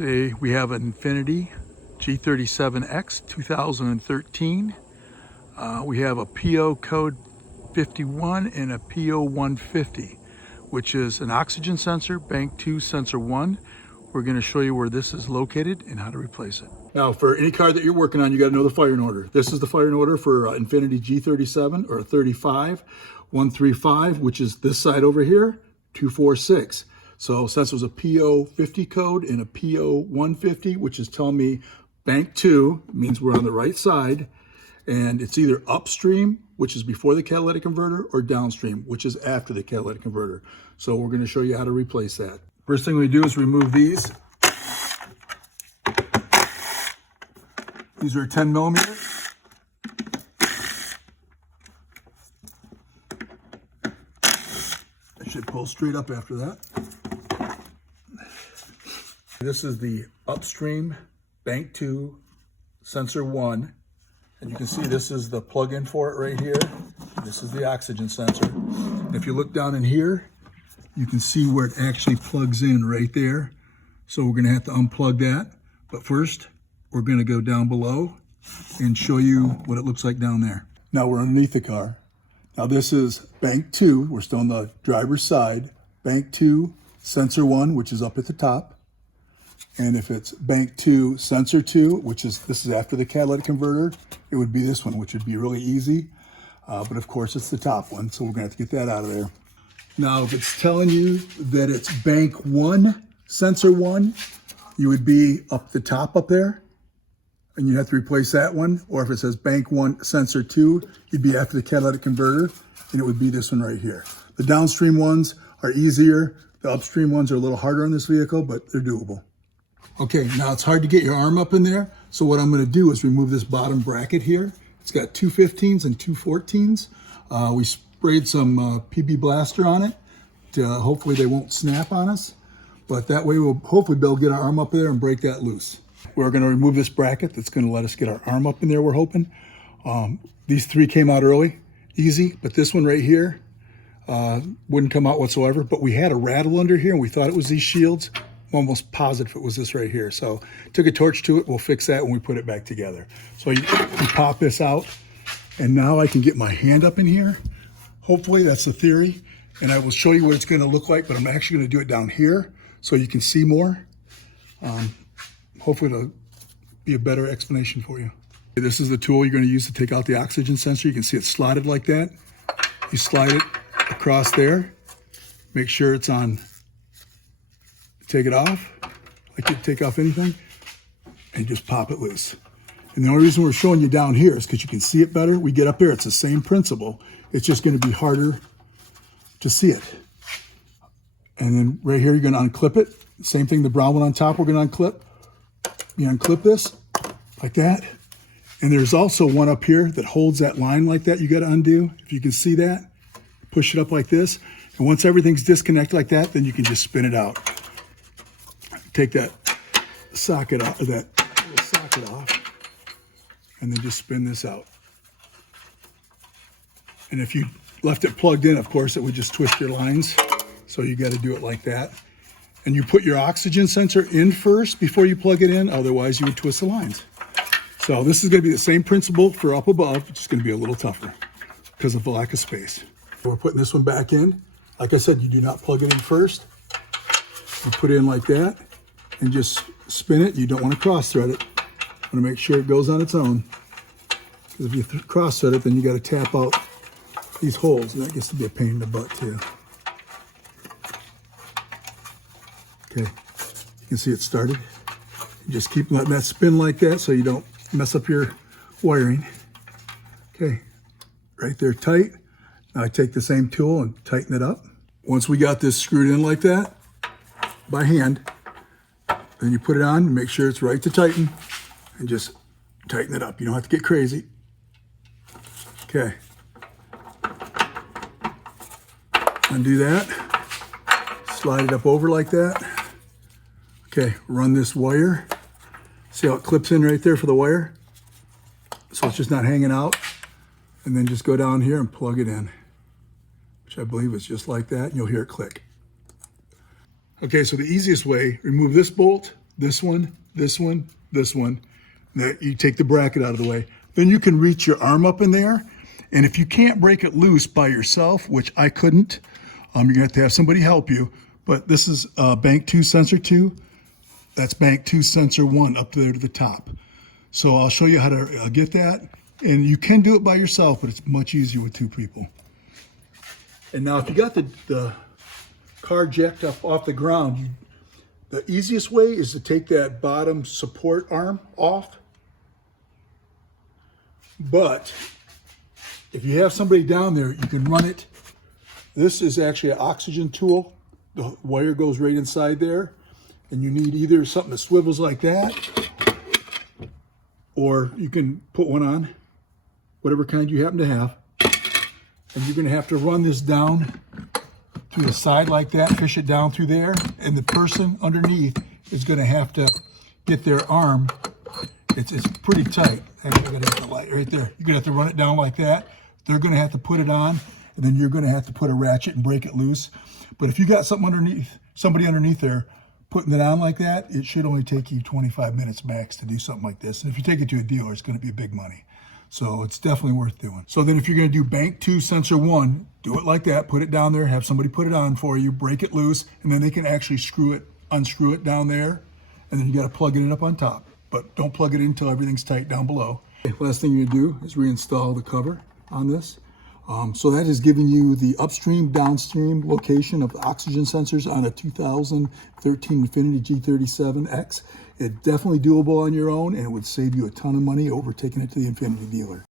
Today we have an Infiniti G37x 2013. We have a PO code 51 and a PO 150, which is an oxygen sensor, bank 2 sensor 1. We're going to show you where this is located and how to replace it. Now, for any car that you're working on, you got to know the firing order. This is the firing order for Infiniti G37 or 35, 135, which is this side over here, 246. So since there's a PO 50 code and a PO 150, which is telling me bank 2, means we're on the right side, and it's either upstream, which is before the catalytic converter, or downstream, which is after the catalytic converter. So we're going to show you how to replace that. First thing we do is remove these. These are 10 millimeter. I should pull straight up after that. This is the upstream bank 2 sensor 1. And you can see this is the plug-in for it right here. This is the oxygen sensor. And if you look down in here, you can see where it actually plugs in right there. So we're gonna have to unplug that. But first, we're gonna go down below and show you what it looks like down there. Now we're underneath the car. Now this is bank 2, we're still on the driver's side. Bank 2, sensor 1, which is up at the top. And if it's bank 2, sensor 2, which is, this is after the catalytic converter, it would be this one, which would be really easy. But of course it's the top one, so we're gonna have to get that out of there. Now if it's telling you that it's bank 1, sensor 1, you would be up the top up there, and you have to replace that one. Or if it says bank 1, sensor 2, you'd be after the catalytic converter, and it would be this one right here. The downstream ones are easier. The upstream ones are a little harder on this vehicle, but they're doable. Okay, now it's hard to get your arm up in there, so what I'm gonna do is remove this bottom bracket here. It's got two 15s and two 14s. We sprayed some PB Blaster on it to hopefully they won't snap on us, but that way we'll hopefully be able to get our arm up there and break that loose. We're gonna remove this bracket that's gonna let us get our arm up in there, we're hoping. These three came out early, easy, but this one right here wouldn't come out whatsoever, but we had a rattle under here and we thought it was these shields. I'm almost positive it was this right here. So took a torch to it, we'll fix that when we put it back together. So you pop this out, and now I can get my hand up in here. Hopefully that's the theory, and I will show you what it's gonna look like, but I'm actually gonna do it down here so you can see more. Hopefully it'll be a better explanation for you. This is the tool you're gonna use to take out the oxygen sensor. You can see it's slotted like that. You slide it across there, make sure it's on. Take it off, like you take off anything, and just pop it loose. And the only reason we're showing you down here is because you can see it better. We get up there, it's the same principle. It's just gonna be harder to see it. And then right here, you're gonna unclip it. Same thing, the brown one on top, we're gonna unclip. You unclip this, like that. And there's also one up here that holds that line like that, you gotta undo. If you can see that, push it up like this. And once everything's disconnected like that, then you can just spin it out. Take that socket off, that little socket off, and then just spin this out. And if you left it plugged in, of course, it would just twist your lines. So you got to do it like that. And you put your oxygen sensor in first before you plug it in, otherwise you would twist the lines. So this is going to be the same principle for up above, it's just going to be a little tougher because of the lack of space. We're putting this one back in. Like I said, you do not plug it in first. You put it in like that and just spin it. You don't want to cross thread it. You want to make sure it goes on its own. Because if you cross thread it, then you got to tap out these holes, and that gets to be a pain in the butt too. Okay, you can see it started. You just keep letting that spin like that so you don't mess up your wiring. Okay, right there tight. Now I take the same tool and tighten it up. Once we got this screwed in like that, by hand, then you put it on and make sure it's right to tighten and just tighten it up. You don't have to get crazy. Okay. Undo that. Slide it up over like that. Okay, run this wire. See how it clips in right there for the wire? So it's just not hanging out. And then just go down here and plug it in, which I believe is just like that. And you'll hear it click. Okay, so the easiest way, remove this bolt, this one, this one, this one. You take the bracket out of the way. Then you can reach your arm up in there. And if you can't break it loose by yourself, which I couldn't, you're gonna have to have somebody help you. But this is bank 2 sensor 2. That's bank 2 sensor 1 up there to the top. So I'll show you how to get that. And you can do it by yourself, but it's much easier with 2 people. And now if you got the car jacked up off the ground, the easiest way is to take that bottom support arm off. But if you have somebody down there, you can run it. This is actually an oxygen tool. The wire goes right inside there. And you need either something that swivels like that, or you can put one on, whatever kind you happen to have. And you're gonna have to run this down to the side like that, fish it down through there, and the person underneath is gonna have to get their arm. It's pretty tight. Actually, I gotta get the light right there. You're gonna have to run it down like that. They're gonna have to put it on, and then you're gonna have to put a ratchet and break it loose. But if you got something underneath, somebody underneath there, putting it on like that, it should only take you 25 minutes max to do something like this. And if you take it to a dealer, it's gonna be big money. So it's definitely worth doing. So then if you're gonna do bank 2 sensor 1, do it like that, put it down there, have somebody put it on for you, break it loose, and then they can actually unscrew it down there, and then you gotta plug it up on top. But don't plug it in until everything's tight down below. Okay, last thing you do is reinstall the cover on this. So that is giving you the upstream, downstream location of the oxygen sensors on a 2013 Infiniti G37x. It's definitely doable on your own, and it would save you a ton of money over taking it to the Infiniti dealer.